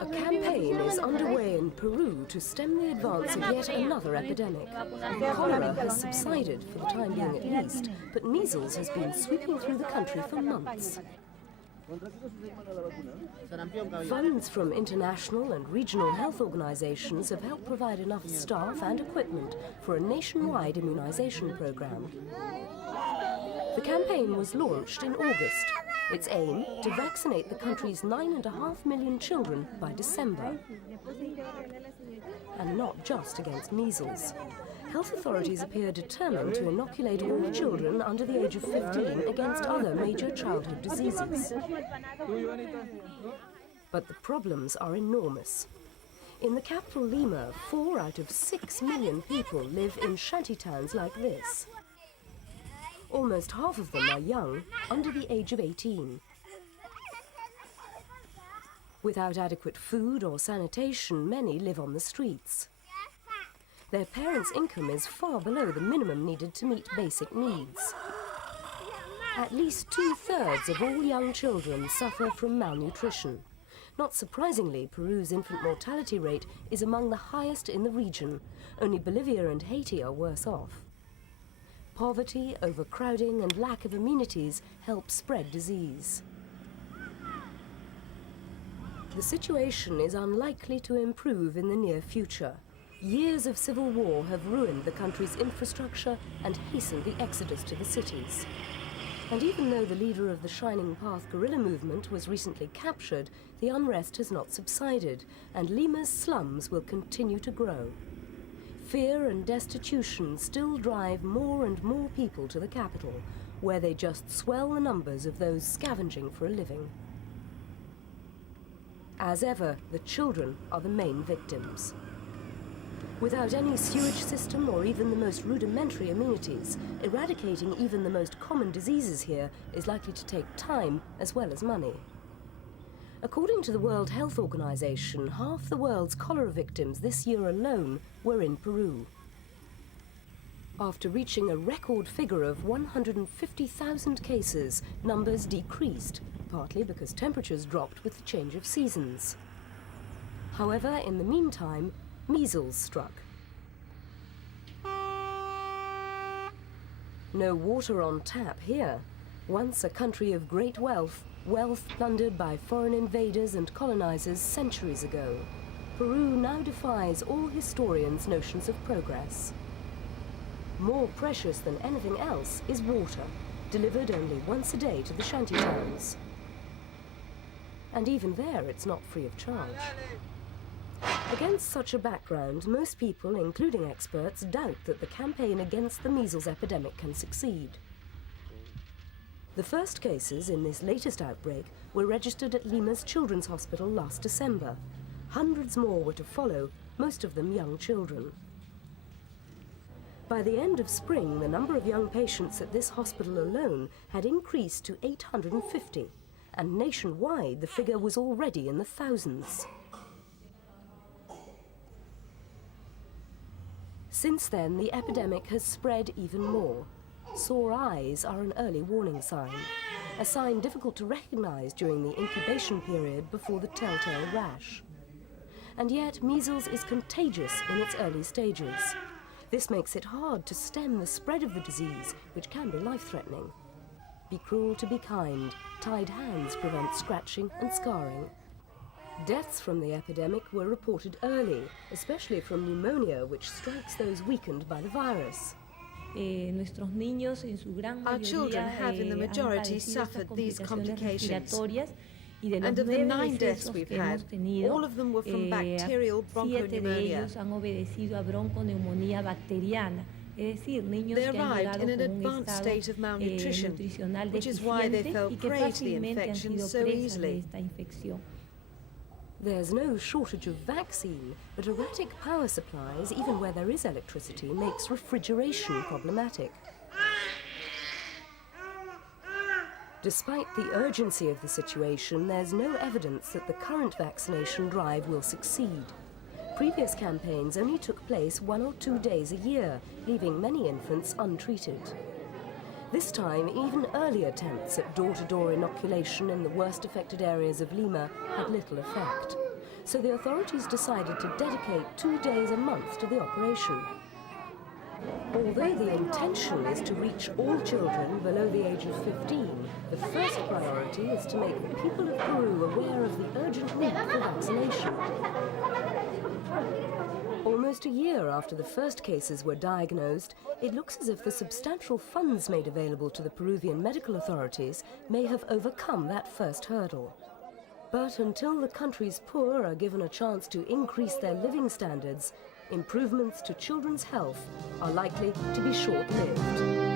A campaign is underway in Peru to stem the advance of yet another epidemic. Cholera has subsided, for the time being at least, but measles has been sweeping through the country for months. Funds from international and regional health organizations have helped provide enough staff and equipment for a nationwide immunization program. The campaign was launched in August. Its aim, to vaccinate the country's 9.5 million children by December. And not just against measles. Health authorities appear determined to inoculate all children under the age of 15 against other major childhood diseases. But the problems are enormous. In the capital Lima, 4 out of 6 million people live in shanty towns like this. Almost half of them are young, under the age of 18. Without adequate food or sanitation, many live on the streets. Their parents' income is far below the minimum needed to meet basic needs. At least 2/3 of all young children suffer from malnutrition. Not surprisingly, Peru's infant mortality rate is among the highest in the region. Only Bolivia and Haiti are worse off. Poverty, overcrowding, and lack of amenities help spread disease. The situation is unlikely to improve in the near future. Years of civil war have ruined the country's infrastructure and hastened the exodus to the cities. And even though the leader of the Shining Path guerrilla movement was recently captured, the unrest has not subsided, and Lima's slums will continue to grow. Fear and destitution still drive more and more people to the capital, where they just swell the numbers of those scavenging for a living. As ever, the children are the main victims. Without any sewage system or even the most rudimentary amenities, eradicating even the most common diseases here is likely to take time as well as money. According to the World Health Organization, half the world's cholera victims this year alone were in Peru. After reaching a record figure of 150,000 cases, numbers decreased, partly because temperatures dropped with the change of seasons. However, in the meantime, measles struck. No water on tap here. Once a country of great wealth, wealth plundered by foreign invaders and colonizers centuries ago, Peru now defies all historians' notions of progress. More precious than anything else is water, delivered only once a day to the shanty towns. And even there, it's not free of charge. Against such a background, most people, including experts, doubt that the campaign against the measles epidemic can succeed. The first cases in this latest outbreak were registered at Lima's Children's Hospital last December. Hundreds more were to follow, most of them young children. By the end of spring, the number of young patients at this hospital alone had increased to 850, and nationwide the figure was already in the thousands. Since then, the epidemic has spread even more. Sore eyes are an early warning sign, a sign difficult to recognize during the incubation period before the telltale rash. And yet, measles is contagious in its early stages. This makes it hard to stem the spread of the disease, which can be life-threatening. Be cruel to be kind. Tied hands prevent scratching and scarring. Deaths from the epidemic were reported early, especially from pneumonia, which strikes those weakened by the virus. Our children have in the majority suffered these complications. And of the 9 deaths we've had, all of them were from bacterial bronchopneumonia. They arrived in an advanced state of malnutrition, which is why they fell prey to the infection so easily. There's no shortage of vaccine, but erratic power supplies, even where there is electricity, makes refrigeration problematic. Despite the urgency of the situation, there's no evidence that the current vaccination drive will succeed. Previous campaigns only took place 1 or 2 days a year, leaving many infants untreated. This time, even early attempts at door-to-door inoculation in the worst affected areas of Lima had little effect. so the authorities decided to dedicate 2 days a month to the operation. Although the intention is to reach all children below the age of 15, the first priority is to make the people of Peru aware of the urgent need for vaccination. Almost a year after the first cases were diagnosed, it looks as if the substantial funds made available to the Peruvian medical authorities may have overcome that first hurdle. But until the country's poor are given a chance to increase their living standards, improvements to children's health are likely to be short-lived.